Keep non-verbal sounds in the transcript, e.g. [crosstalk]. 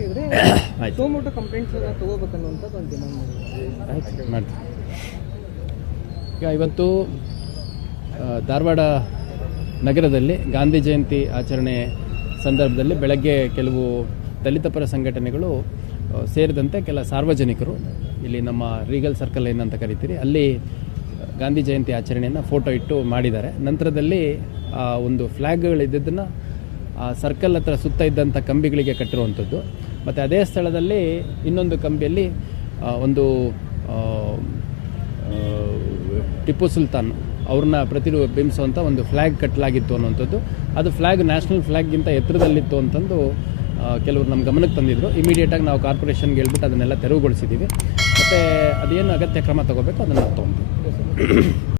ಇದ್ರೆ ಆಯ್ತು. [coughs] Suo motu complaints ತಗೋಬೇಕನ್ನುವಂಥದ್ದು ಒಂದು ಡಿಮಾಂಡ್ ಮಾಡಿದ್ರು ಆಯ್ತು ಮಾಡ್ತೀನಿ ಈಗ ಇವತ್ತು ಧಾರವಾಡ ನಗರದಲ್ಲಿ ಗಾಂಧಿ ಜಯಂತಿ ಆಚರಣೆ ಸಂದರ್ಭದಲ್ಲಿ ಬೆಳಗ್ಗೆ ಕೆಲವು ದಲಿತ ಪರ ಸಂಘಟನೆಗಳು ಸೇರಿದಂತೆ ಕೆಲ ಸಾರ್ವಜನಿಕರು ಇಲ್ಲಿ ನಮ್ಮ ರೀಗಲ್ ಸರ್ಕಲ್ ಏನಂತ ಕರಿತೀರಿ ಅಲ್ಲಿ ಗಾಂಧಿ ಜಯಂತಿ ಆಚರಣೆಯನ್ನು ಫೋಟೋ ಇಟ್ಟು ಮಾಡಿದ್ದಾರೆ. ನಂತರದಲ್ಲಿ ಆ ಒಂದು ಫ್ಲ್ಯಾಗ್ಗಳಿದ್ದನ್ನು ಸರ್ಕಲ್ ಹತ್ರ ಸುತ್ತ ಇದ್ದಂಥ ಕಂಬಿಗಳಿಗೆ ಕಟ್ಟಿರುವಂಥದ್ದು. ಮತ್ತು ಅದೇ ಸ್ಥಳದಲ್ಲಿ ಇನ್ನೊಂದು ಕಂಬಿಯಲ್ಲಿ ಒಂದು ಟಿಪ್ಪು ಸುಲ್ತಾನ್ ಅವ್ರನ್ನ ಪ್ರತಿಬಿಂಬಿಸುವಂಥ ಒಂದು ಫ್ಲ್ಯಾಗ್ ಕಟ್ಟಲಾಗಿತ್ತು ಅನ್ನುವಂಥದ್ದು. ಅದು ಫ್ಲ್ಯಾಗ್ ನ್ಯಾಷನಲ್ ಫ್ಲ್ಯಾಗ್ಗಿಂತ ಎತ್ತರದಲ್ಲಿತ್ತು ಅಂತಂದು ಕೆಲವರು ನಮ್ಮ ಗಮನಕ್ಕೆ ತಂದಿದ್ದರು ಇಮಿಡಿಯೇಟಾಗಿ ನಾವು ಕಾರ್ಪೊರೇಷನ್ಗೆ ಹೇಳ್ಬಿಟ್ಟು ಅದನ್ನೆಲ್ಲ ತೆರವುಗೊಳಿಸಿದ್ದೀವಿ. ಮತ್ತು ಅದೇನು ಅಗತ್ಯ ಕ್ರಮ ತಗೋಬೇಕು, ಅದನ್ನು ತೊಗೊಂತೀವಿ.